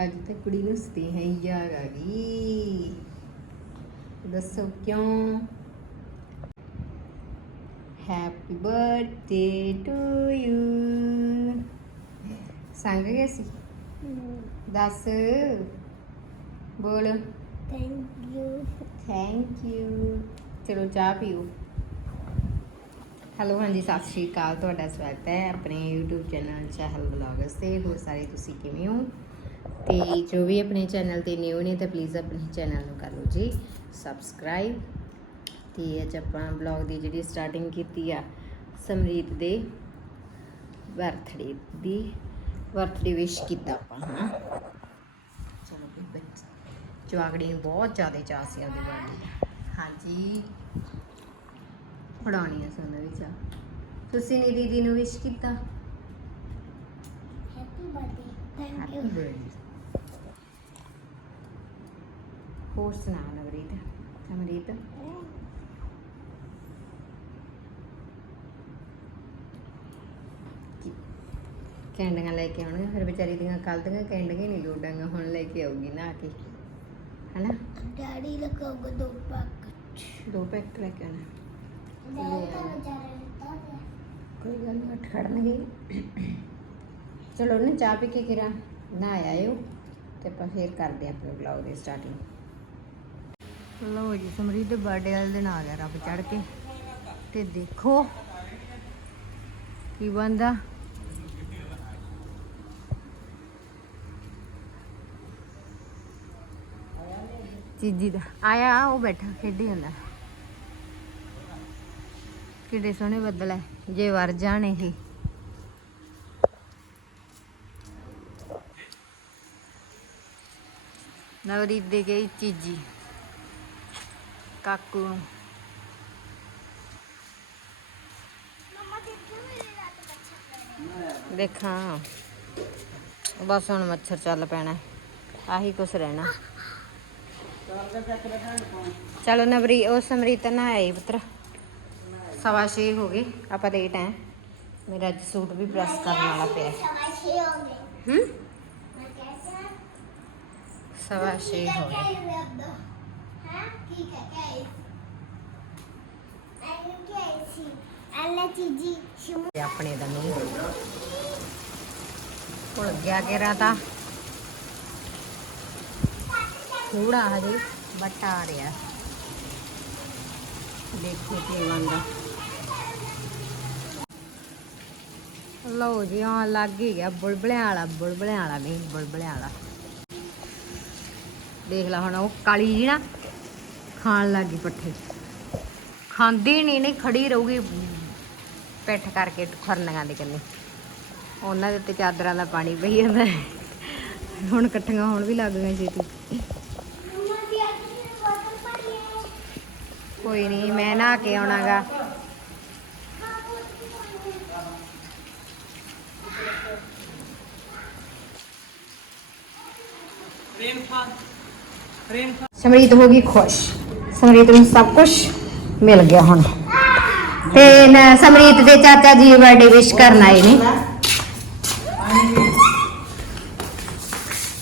ਅੱਜ ਤਾਂ ਕੁੜੀ ਨੂੰ ਸਤੇਹ ਯਾਦ ਆ ਗਈ। ਦੱਸੋ ਕਿਉਂ? ਹੈਪੀ ਬਰਥਡੇ ਟੂ ਯੂ ਸੰਗ ਗਏ ਸੀ? ਦੱਸ। ਬੋਲ। ਥੈਂਕ ਯੂ ਥੈਂਕ ਯੂ ਚਲੋ ਚਾਹ ਪੀਓ। ਹੈਲੋ ਹਾਂਜੀ ਸਤਿ ਸ਼੍ਰੀ ਅਕਾਲ। ਤੁਹਾਡਾ ਸਵਾਗਤ ਹੈ ਆਪਣੇ YouTube ਚੈਨਲ ਚਾਹਲ ਵਲੌਗਸ ਤੇ। ਹੋਰ ਸਾਰੇ ਤੁਸੀਂ ਕਿਵੇਂ ਹੋ? ਤੇ ਜੋ ਵੀ ਆਪਣੇ ਚੈਨਲ ਤੇ ਨਿਊ ਨੇ ਤਾਂ ਪਲੀਜ਼ ਆਪਣੇ ਚੈਨਲ ਨੂੰ ਕਰ ਲਓ ਜੀ ਸਬਸਕ੍ਰਾਈਬ ਤੇ ਅੱਜ ਆਪਾਂ ਵਲੌਗ ਦੀ ਜਿਹੜੀ ਸਟਾਰਟਿੰਗ ਕੀਤੀ ਆ ਸਮਰੀਤ ਦੇ ਬਰਥਡੇ ਦੀ ਬਰਥਡੇ ਵਿਸ਼ ਕੀਤਾ ਆਪਾਂ ਹਨਾ? ਚਲੋ ਵੀ ਬੱਚ ਜਵਾਗੜੀ ਨੂੰ ਬਹੁਤ ਜ਼ਿਆਦਾ ਚਾਅ ਸੀ ਆਪਦੀ ਬਰਥਡੇ ਹਾਂਜੀ। ਪੜਾਉਣੀ ਆ ਸੋਨਾ ਵੀ ਚਾਹ। ਤੁਸੀਂ ਨੇ ਦੀਦੀ ਨੂੰ ਵਿਸ਼ ਕੀਤਾ? Happy birthday thank you birthday ਹੋਰ ਸੁਣਾ ਨਵਰੀਤ ਸਮਰੀਤ ਕੈਂਡੀਆਂ ਲੈ ਕੇ ਆਉਣਗੇ ਫਿਰ ਵਿਚਾਰੀ ਦੀਆਂ ਕੱਲ ਦੀਆਂ ਕੈਂਡੀਆਂ ਨਹੀਂ ਲੋਡਾਂਗਾ ਹੁਣ ਲੈ ਕੇ ਆਉਗੀ ਨਾ ਕੇ। ਹਨਾ? ਡੈਡੀ ਲਗਾਉਗਾ ਦੋ ਪੈਕਟ ਦੋ ਪੈਕਟ ਲੈ ਕੇ ਦਿੱਤਾ ਕੋਈ ਗੱਲ ਨਹੀਂ ਉੱਠ ਖੜਨਗੇ। ਚਲੋ ਨਾ ਚਾਹ ਪੀ ਕੇ ਕਿਰਾ ਨਾ ਆਇਓ ਤੇ ਆਪਾਂ ਫੇਰ ਕਰਦੇ ਆਪਣੇ ਵਲੌਗ ਦੀ ਸਟਾਰਟਿੰਗ ਲਓ ਜੀ ਸਮਰੀਤ ਦੇ ਬਰਥਡੇ ਵਾਲੇ ਦਿਨ ਆ ਗਿਆ ਰੱਬ ਚੜ ਕੇ। ਤੇ ਦੇਖੋ ਕੀ ਬੰਦਾ ਚੀਜੀ ਦਾ, ਆਇਆ, ਉਹ ਬੈਠਾ, ਖੇਡੀ ਜਾਂਦਾ। ਕਿੱਡੇ ਸੋਹਣੇ ਬੱਦਲ ਹੈ ਜੇ ਵਰ ਜਾਣ ਇਹ। ਨਵਰੀਤ ਦੇ ਗਈ ਚੀਜੀ ਕਾਕੂ ਨੂੰ ਮਮਾ ਦੇਖੋ ਮੇਰੇ ਰਾਤ ਬੱਚਾ ਦੇਖਾਂ ਬਸ ਹੁਣ ਮੱਛਰ ਚੱਲ ਪੈਣਾ ਆਹੀ ਕੁਛ ਰਹਿਣਾ ਚਲੋ ਨਵਰੀ ਉਹ ਸਮਰੀਤ ਨਾ ਆਈ ਪੁੱਤਰ ਸਵਾ ਛੇ ਹੋ ਗਏ ਆਪਾਂ ਲੇਟ ਆ ਮੇਰਾ ਅੱਜ ਸੂਟ ਵੀ ਪ੍ਰੈਸ ਆਪਣੇ ਦਾ ਨਹੀਂ ਭੁੱਲ ਗਿਆ ਕਿ ਤਾਂ ਥੋੜਾ ਹਜੇ ਬਟਾ ਆ ਰਿਹਾ। ਦੇਖੋ ਕੀ ਬਣਦਾ। ਲਓ ਜੀ ਆ ਲੱਗ ਹੀ ਗਿਆ ਬੁਲਬੁਲਿਆਂ ਵਾਲਾ ਬੁਲਬੁਲਿਆਂ ਵਾਲਾ ਨਹੀਂ ਬੁਲਬੁਲਿਆਂ ਵਾਲਾ। ਦੇਖ ਲਾ ਹੁਣ ਉਹ ਕਾਲੀ ਜੀ ਨਾ। ਖਾਣ ਲੱਗੀ ਪੱਠੇ। ਖਾਂਦੀ ਨਹੀਂ ਨਹੀਂ ਖੜੀ ਰਹੂਗੀ। ਪਿੱਠ ਕਰਕੇ ਖਰਨੀਆਂ ਦੇ ਕੰਨੇ। ਉਹਨਾਂ ਦੇ ਉੱਤੇ ਚਾਦਰਾਂ ਦਾ ਪਾਣੀ ਪਈ ਜਾਂਦਾ। ਹੁਣ ਇਕੱਠੀਆਂ ਹੋਣ ਵੀ ਲੱਗ ਗਈਆਂ ਛੇਤੀ। ਕੋਈ ਨਹੀਂ ਮੈਂ ਨਹਾ ਕੇ ਆਉਣਾਗਾ। ਸਮਰੀਤ ਹੋ ਗਈ ਖੁਸ਼। ਸਮਰੀਤ ਨੂੰ ਸਭ ਕੁਝ ਮਿਲ ਗਿਆ ਹੁਣ। ਤੇ ਸਮਰੀਤ ਦੇ ਚਾਚਾ ਜੀ ਬਰਥਡੇ ਵਿਸ਼ ਕਰਨ ਆਏ ਨੇ।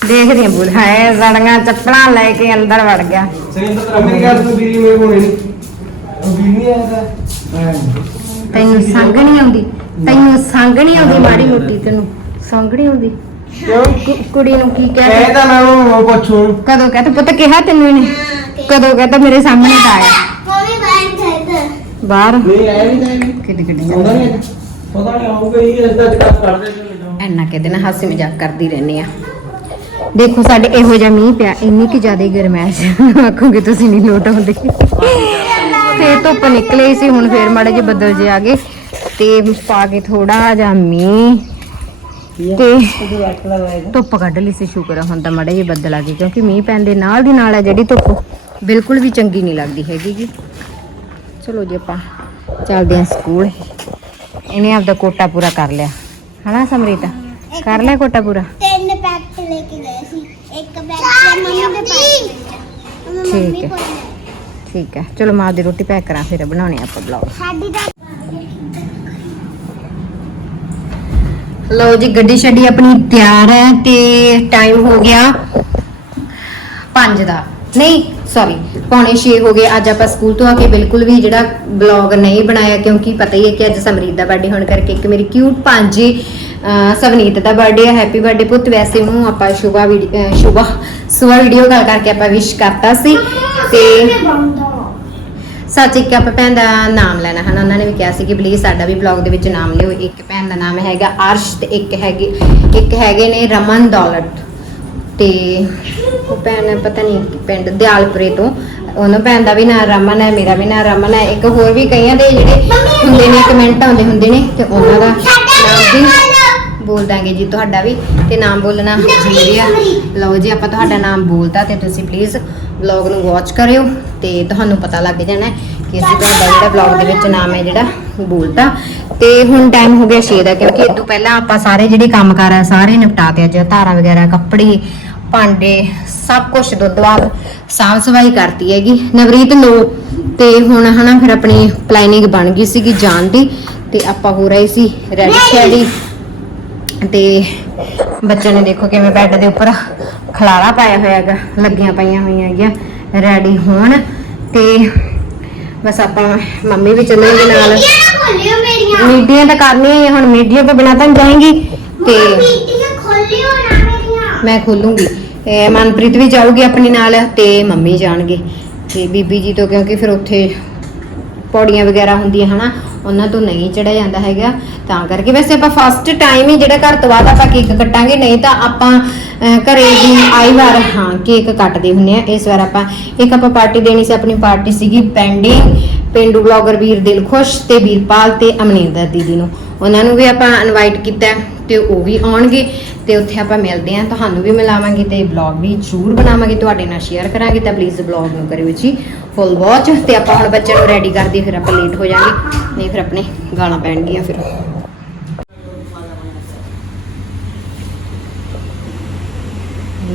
ਦੇਖਦੇ ਹਾਂ ਬੁਲ ਹੈ ਰੜੀਆਂ ਚੱਪਲਾਂ ਲੈ ਕੇ ਅੰਦਰ ਵੜ ਗਿਆ। ਸਰਿੰਦਰ ਤੇਰਾ ਮੇਰੀ ਗੱਲ ਤੋਂ ਬੀਰੀ ਮੇਰੇ ਕੋਲ ਨਹੀਂ। ਉਹ ਬੀਰੀ ਨਹੀਂ ਆਇਆ ਤੈਨੂੰ ਸੰਗ ਨਹੀਂ ਆਉਂਦੀ ਤੈਨੂੰ ਸੰਗ ਨਹੀਂ ਆਉਂਦੀ ਮਾੜੀ ਮੋਟੀ ਤੈਨੂੰ। ਸੰਗ ਨਹੀਂ ਆਉਂਦੀ। ਕੁੜੀ ਨੂੰ ਕੀ ਕਹਿ? ਕਹਿ ਤਾਂ ਮੈਂ ਉਹਨੂੰ ਪੁੱਛੂ। ਕਦੋਂ ਕਹਤਾ ਪੁੱਤ ਕਿਹਾ ਤੈਨੂੰ ਇਹਨੇ? ਕਦੋਂ ਕਹਤਾ ਮੇਰੇ ਸਾਹਮਣੇ ਤਾਂ ਆਇਆ। ਮੰਮੀ ਬਾਹਰ ਨਹੀਂ ਆਇਆ ਨਹੀਂ ਤਾਂ ਇਹ ਕਿੱਡੀ ਕਿੱਡੀ ਆਉਂਦਾ ਨਹੀਂ ਅੱਜ। ਪਤਾ ਨਹੀਂ ਆਊਗਾ ਹੀ ਇਸ ਦਾ ਜਵਾਬ ਕਰਦੇ ਚਲੇ ਐਨਾ ਕਿਤੇ ਨਾ ਹਾਸੀ ਮਜ਼ਾਕ ਕਰਦੀ ਰਹਿੰਦੀ ਆ। ਦੇਖੋ ਸਾਡੇ ਇਹੋ ਜਿਹਾ ਮੀਂਹ ਪਿਆ ਇੰਨੀ ਕਿ ਜ਼ਿਆਦਾ ਗਰਮੈਸ਼ ਆਖੋਗੇ ਤੁਸੀਂ ਨਹੀਂ ਲੋਟ ਆਉਂਦੇ। ਤੇ ਧੁੱਪ ਨਿਕਲੇ ਸੀ ਹੁਣ ਫੇਰ ਮਾੜੇ ਜਿਹੇ ਬੱਦਲ ਜੇ ਆ ਗਏ। ਤੇ ਪਾ ਕੇ ਥੋੜਾ ਜਿਹਾ ਮੀਂਹ ਤੇ ਧੁੱਪ ਕੱਢ ਲਈ ਸੀ ਸ਼ੁਕਰ ਹੁਣ ਤਾਂ ਮਾੜੇ ਜਿਹੇ ਬੱਦਲ ਆ ਗਏ ਕਿਉਂਕਿ ਮੀਂਹ ਪੈਣ ਦੇ ਨਾਲ ਦੀ ਨਾਲ ਹੈ ਜਿਹੜੀ ਧੁੱਪ। ਬਿਲਕੁਲ ਵੀ ਚੰਗੀ ਨਹੀਂ ਲੱਗਦੀ ਹੈਗੀ ਜੀ। ਚਲੋ ਜੀ ਆਪਾਂ ਚੱਲਦੇ ਹਾਂ ਸਕੂਲ। ਇਹਨੇ ਆਪਦਾ ਕੋਟਾ ਪੂਰਾ ਕਰ ਲਿਆ। ਹਨਾ ਸਮਰੀਤ? ਕਰ ਲਿਆ ਕੋਟਾ ਪੂਰਾ? ਤਿੰਨ ਪੈਕਟ ਲੈ ਕੇ ਗਏ ਸੀ। ਇੱਕ ਪੈਕਟ ਮੰਮੀ ਦੇ ਪਾਸ ਠੀਕ ਹੈ। ਠੀਕ ਹੈ। ਚਲੋ ਮਾਂ ਦੀ ਰੋਟੀ ਪੈਕ ਕਰਾਂ ਫਿਰ ਬਣਾਉਣੇ ਆਪਾਂ ਬਲੌਗ ਸਾਡੀ ਤਾਂ ਲਓ ਜੀ ਗੱਡੀ ਛੱਡੀ ਆਪਣੀ ਤਿਆਰ ਹੈ ਤੇ ਟਾਈਮ ਹੋ ਗਿਆ 5 ਦਾ। ਨਹੀਂ ਸੌਰੀ ਪੌਣੇ 6 ਹੋ ਗਏ। ਅੱਜ ਆਪਾਂ ਸਕੂਲ ਤੋਂ ਆ ਕੇ ਬਿਲਕੁਲ ਵੀ ਜਿਹੜਾ ਬਲੌਗ ਨਹੀਂ ਬਣਾਇਆ, ਕਿਉਂਕਿ ਪਤਾ ਹੀ ਹੈ ਕਿ ਅੱਜ ਸਮਰੀਤ ਦਾ ਬਰਥਡੇ ਹੋਣ ਕਰਕੇ ਇੱਕ ਮੇਰੀ ਕਿਊਟ ਭਾਂਜੀ ਸਵਨੀਤ ਦਾ ਬਰਥਡੇ ਹੈ ਹੈਪੀ ਬਰਥਡੇ ਪੁੱਤ। ਵੈਸੇ ਉਹਨੂੰ ਆਪਾਂ ਸ਼ੁਭਾ ਸ਼ੁਭਾ ਸੁਬਾ ਵੀਡੀਓ ਕਾਲ ਕਰਕੇ ਆਪਾਂ ਵਿਸ਼ ਕਰਤਾ ਸੀ। ਤੇ ਸੱਚ ਇੱਕ ਆਪਾਂ ਭੈਣ ਦਾ ਨਾਮ ਲੈਣਾ ਹਨ। ਉਹਨਾਂ ਨੇ ਵੀ ਕਿਹਾ ਸੀ ਕਿ ਪਲੀਜ਼ ਸਾਡਾ ਵੀ ਬਲੌਗ ਦੇ ਵਿੱਚ ਨਾਮ ਲਿਓ। ਇੱਕ ਭੈਣ ਦਾ ਨਾਮ ਹੈਗਾ ਅਰਸ਼ ਤੇ ਇੱਕ ਹੈਗੇ ਇੱਕ ਹੈਗੇ ਨੇ ਰਮਨ ਦੌਲਤ। ਤੇ ਉਹ ਭੈਣ ਪਤਾ ਨਹੀਂ ਪਿੰਡ ਦਿਆਲਪੁਰੇ ਤੋਂ। ਉਹਨਾਂ ਭੈਣ ਦਾ ਵੀ ਨਾਂ ਰਮਨ ਹੈ, ਮੇਰਾ ਵੀ ਨਾਂ ਰਮਨ ਹੈ। ਇੱਕ ਹੋਰ ਵੀ ਕਈਆਂ ਦੇ ਜਿਹੜੇ ਹੁੰਦੇ ਨੇ ਕਮੈਂਟ ਆਉਂਦੇ ਹੁੰਦੇ ਨੇ ਤੇ ਉਹਨਾਂ ਦਾ ਨਾਮ ਵੀ ਬੋਲ ਦਾਂਗੇ ਜੀ ਤੁਹਾਡਾ ਵੀ। ਤੇ ਨਾਮ ਬੋਲਣਾ ਜ਼ਰੂਰੀ ਆ। ਲਓ ਜੀ, ਆਪਾਂ ਤੁਹਾਡਾ ਨਾਮ ਬੋਲਤਾ ਤੇ ਤੁਸੀਂ ਪਲੀਜ਼ ਵਲੌਗ ਨੂੰ ਵਾਚ ਕਰਿਓ ਤੇ ਤੁਹਾਨੂੰ ਪਤਾ ਲੱਗ ਜਾਣਾ ਕਿ ਅਸੀਂ ਤੁਹਾਡਾ ਜਿਹੜਾ ਵਲੌਗ ਦੇ ਵਿੱਚ ਨਾਮ ਹੈ ਜਿਹੜਾ ਬੋਲਤਾ। ਤੇ ਹੁਣ ਟਾਈਮ ਹੋ ਗਿਆ 6 ਦਾ, ਕਿਉਂਕਿ ਇਹ ਤੋਂ ਪਹਿਲਾਂ ਆਪਾਂ ਸਾਰੇ ਜਿਹੜੇ ਕੰਮ ਕਰ ਆ, ਸਾਰੇ ਨਿਪਟਾਤੇ ਅੱਜ ਧਾਰਾਂ ਵਗੈਰਾ, ਕੱਪੜੇ ਭਾਂਡੇ ਸਭ ਕੁਝ ਦੁੱਧ ਬਾਅਦ ਸਾਫ਼ ਸਫ਼ਾਈ ਕਰਤੀ ਹੈਗੀ। ਨਵਰੀਤ ਲੋ ਤੇ ਹੁਣ ਹਨਾ ਫਿਰ ਆਪਣੀ ਪਲੈਨਿੰਗ ਬਣ ਗਈ ਸੀਗੀ ਜਾਣ ਦੀ ਤੇ ਆਪਾਂ ਹੋ ਰਹੇ ਸੀ ਰੈਡੀ ਸ਼ੈਡੀ। ਤੇ ਬੱਚੇ ਨੇ ਦੇਖੋ ਕਿਵੇਂ ਬੈੱਡ ਦੇ ਉੱਪਰ ਖਲਾਰਾ ਪਾਇਆ ਹੋਇਆ ਹੈਗਾ ਲੱਗੀਆਂ ਪਈਆਂ ਹੋਈਆਂ ਹੈਗੀਆਂ ਰੈਡੀ ਹੋਣ। ਤੇ ਬਸ ਆਪਾਂ ਮੰਮੀ ਵੀ ਚੱਲਾਂਗੇ ਨਾਲ। ਮੀਡੀਆ ਤਾਂ ਕਰਨੀ ਹੈ ਹੁਣ ਮੀਡੀਆ ਤੋਂ ਬਿਨਾ ਤਾਂ ਜਾਏਂਗੀ। ਤੇ ਮੀਟੀਆਂ ਖੋਲਿਓ ਨਾ ਮੇਰੀਆਂ ਮੈਂ ਖੋਲੂੰਗੀ। ਇਹ ਮਨਪ੍ਰੀਤ ਵੀ ਜਾਊਗੀ ਆਪਣੇ ਨਾਲ ਤੇ ਮੰਮੀ ਜਾਣਗੇ। ਤੇ ਬੀਬੀ ਜੀ ਤੋਂ ਕਿਉਂਕਿ ਫਿਰ ਉੱਥੇ ਪੌੜੀਆਂ ਵਗੈਰਾ ਹੁੰਦੀਆਂ ਹਨਾ, ਉਹਨਾਂ ਤੋਂ ਨਹੀਂ ਚੜਿਆ ਜਾਂਦਾ ਹੈਗਾ। ਤਾਂ ਕਰਕੇ ਵੈਸੇ ਆਪਾਂ ਫਸਟ ਟਾਈਮ ਹੀ ਜਿਹੜਾ ਘਰ ਤੋਂ ਬਾਅਦ ਆਪਾਂ ਕੇਕ ਕੱਟਾਂਗੇ, ਨਹੀਂ ਤਾਂ ਆਪਾਂ ਘਰੇ ਵੀ ਆਈ ਵਾਰ, ਹਾਂ ਕੇਕ ਕੱਟਦੇ ਹੁੰਨੇ ਆ ਇਸ ਵਾਰ ਆਪਾਂ ਇੱਕ ਆਪਾਂ ਪਾਰਟੀ ਦੇਣੀ ਸੀ, ਆਪਣੀ ਪਾਰਟੀ ਸੀਗੀ ਪੈਂਡਿੰਗ ਪਿੰਡੂ ਬਲੌਗਰ ਵੀਰ ਦਿਲ ਖੁਸ਼ ਤੇ ਵੀਰਪਾਲ ਤੇ ਅਮਨਿੰਦਰ ਦੀਦੀ ਨੂੰ। ਉਹਨਾਂ ਨੂੰ ਵੀ ਆਪਾਂ ਇਨਵਾਈਟ ਕੀਤਾ ਤੇ ਉਹ ਵੀ ਆਉਣਗੇ। ਤੇ ਉੱਥੇ ਆਪਾਂ ਮਿਲਦੇ ਹਾਂ। ਤੁਹਾਨੂੰ ਵੀ ਮਿਲਾਵਾਂਗੇ ਤੇ ਵਲੌਗ ਵੀ ਜ਼ਰੂਰ ਬਣਾਵਾਂਗੇ। ਤੁਹਾਡੇ ਨਾਲ ਸ਼ੇਅਰ ਕਰਾਂਗੇ ਤਾਂ ਪਲੀਜ਼ ਵਲੌਗ ਨੂੰ ਕਰਿਓ ਜੀ। ਫੁੱਲ ਵਾਚ ਤੇ ਆਪਾਂ ਹੁਣ ਬੱਚੇ ਨੂੰ ਰੈਡੀ ਕਰਦੇ, ਫਿਰ ਆਪਾਂ ਲੇਟ ਹੋ ਜਾਾਂਗੇ। ਨਹੀਂ ਫਿਰ ਆਪਣੇ ਗਾਲਾਂ ਪੈਣਗੀਆਂ ਫਿਰ।